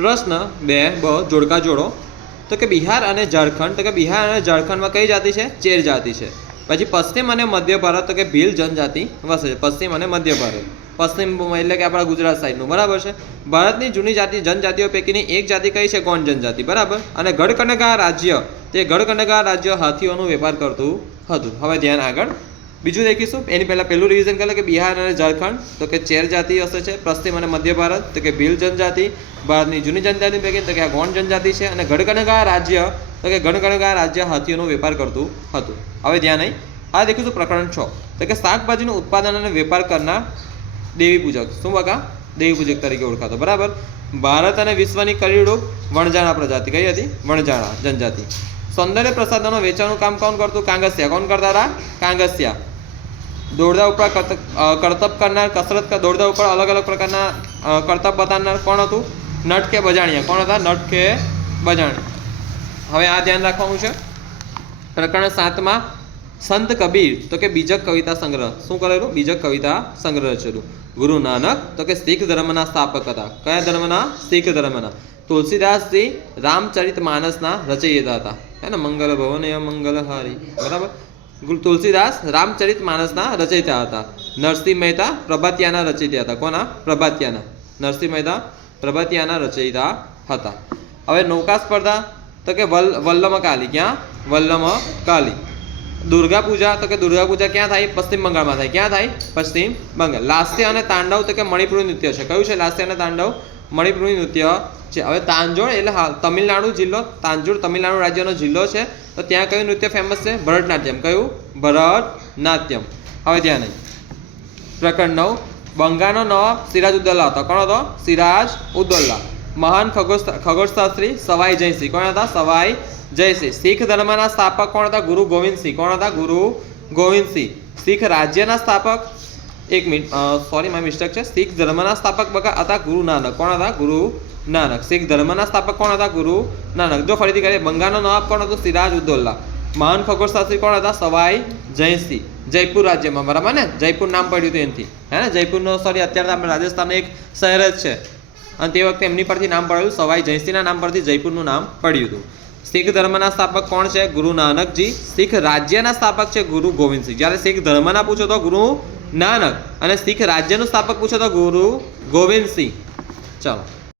પ્રશ્ન બે બ જોડકા જોડો. તો કે બિહાર અને ઝારખંડ, તો કે બિહાર અને ઝારખંડમાં કઈ જાતિ છે? ચેર જાતિ છે. પછી પશ્ચિમ અને મધ્ય ભારત, તો કે ભીલ જનજાતિ વસે છે. પશ્ચિમ અને મધ્ય ભારત. પશ્ચિમ એટલે કે આપણા ગુજરાત સાઈડનું, બરાબર છે? ભારતની જૂની જાતિ જનજાતિઓ પૈકીની એક જાતિ કઈ છે? ગોંડ જનજાતિ, બરાબર? અને ગઢકનગા રાજ્ય, તે ગઢકનગા રાજ્ય હાથીઓનો વેપાર કરતું હતું. હવે ધ્યાન આગળ. બીજું દેખીશું, એની પહેલાં પહેલું રિવિઝન કરે કે બિહાર અને ઝારખંડ. તો કે ચેર જાતિ હશે છે, પશ્ચિમ અને મધ્ય ભારત. તો કે ભીલ જનજાતિ, ભારતની જૂની જનજાતિ પૈકી તો કે આ ગોંડ જનજાતિ છે. અને ગણગણગા રાજ્ય, તો કે ગણગણગા રાજ્ય હાથીઓનો વેપાર કરતું હતું. હવે ધ્યાન નહીં આ દેખીશું પ્રકરણ છ. તો કે શાકભાજીનું ઉત્પાદન અને વેપાર કરનાર દેવી પૂજક. શું બકા દેવી પૂજક તરીકે ઓળખાતો. બરાબર? ભારત અને વિશ્વની કલીડુપ વણજાણા પ્રજાતિ. કઈ હતી? વણજાણા જનજાતિ. સૌંદર્ય પ્રસાધનો વેચાણનું કામ કોણ કરતું? કાંગસિયા. કોણ કરતા હતા? કાંગસિયા. દોડદા ઉપર કરતબ કરનાર, કસરત દોડદા ઉપર અલગ અલગ પ્રકારના કરતબ બતાવનાર કોણ હતું? નટ કે બજાણિયા. કોણ હતા? નટ કે બજાણિયા. હવે આ ધ્યાન રાખવાનું છે. પ્રકરણ સાતમાં, સંત કબીર, તો કે બીજક કવિતા સંગ્રહ. શું કરેલું? બીજક કવિતા સંગ્રહ છેલું ગુરુ નાનક, તો કે શીખ ધર્મના સ્થાપક હતા. કયા ધર્મના? શીખ ધર્મના. તુલસીદાસજી રામચરિત માનસના રચયિતા હતા. હે ને? મંગલ ભવન મંગલ હારી બરાબર? તુલસીદાસ રામચરિત માનસના રચયિતા હતા. નરસિંહ મહેતા પ્રભાતિયાના રચયિતા હતા. કોના? પ્રભાતિયાના. નરસિંહ મહેતા પ્રભાતિયાના રચયિતા હતા. હવે નૌકા સ્પર્ધા તો કે વલ વલ્લમ કાલી ક્યાં? વલ્લમ કાલી દુર્ગા પૂજા તો કે દુર્ગા પૂજા ક્યાં થાય? પશ્ચિમ બંગાળમાં થાય. ક્યાં થાય? પશ્ચિમ બંગાળ. લાસ્ય અને તાંડવ તો કે મણિપુરી નૃત્ય છે. કયું છે લાસ્ય અને તાંડવ? મણિપુરી નૃત્ય છે. હવે તાંજોળ એટલે હા, તમિલનાડુ જિલ્લો તાંજોર તમિલનાડુ રાજ્યનો જિલ્લો છે. તો ત્યાં કયું નૃત્ય ફેમસ છે? ભરતનાટ્યમ. કયું? ભરતનાટ્યમ. હવે ત્યાં નહીં પ્રકરણ નવ. બંગાળનો નવાબ સિરાજ ઉદ્દૌલા હતો. કોણ હતો? સિરાજ ઉદ્દૌલા. મહાન ખગોળ ખગોળશાસ્ત્રી સવાઈ જયસિંહ કોણ હતા? સવાઈ જયસિંહ શીખ ધર્મના સ્થાપક કોણ હતા? ગુરુ ગોવિંદસિંહ કોણ હતા? ગુરુ ગોવિંદસિંહ શીખ રાજ્યના સ્થાપક, એક મિનિટ સોરી મારી મિસ્ટેક છે. શીખ ધર્મના સ્થાપક બકા હતા ગુરુ નાનક. કોણ હતા? ગુરુ નાનક. શીખ ધર્મના સ્થાપક કોણ હતા? ગુરુ નાનક. જો ફરીથી કરીએ, બંગાળનો નવાબ કોણ હતું? સિરાજ ઉદ્દોલ્લા મહાન ખગોળશાસ્ત્રી કોણ હતા? સવાઈ જયસિંહ જયપુર રાજ્યમાં. બરાબર ને? જયપુર નામ પડ્યું હતું એનાથી. હે ને? જયપુરનો સોરી અત્યારે આપણે રાજસ્થાનનું એક શહેર જ છે. અને તે વખતે એમની પરથી નામ પડેલું સવાઈ જયસિંહના નામ પરથી જયપુરનું નામ પડ્યું હતું. શીખ ધર્મના સ્થાપક કોણ છે? ગુરુ નાનકજી. શીખ રાજ્યના સ્થાપક છે ગુરુ ગોવિંદસિંહ. જ્યારે શીખ ધર્મના પૂછો તો ગુરુ નાનક અને શીખ રાજ્યનું સ્થાપક પૂછો તો ગુરુ ગોવિંદસિંહ. ચાલો.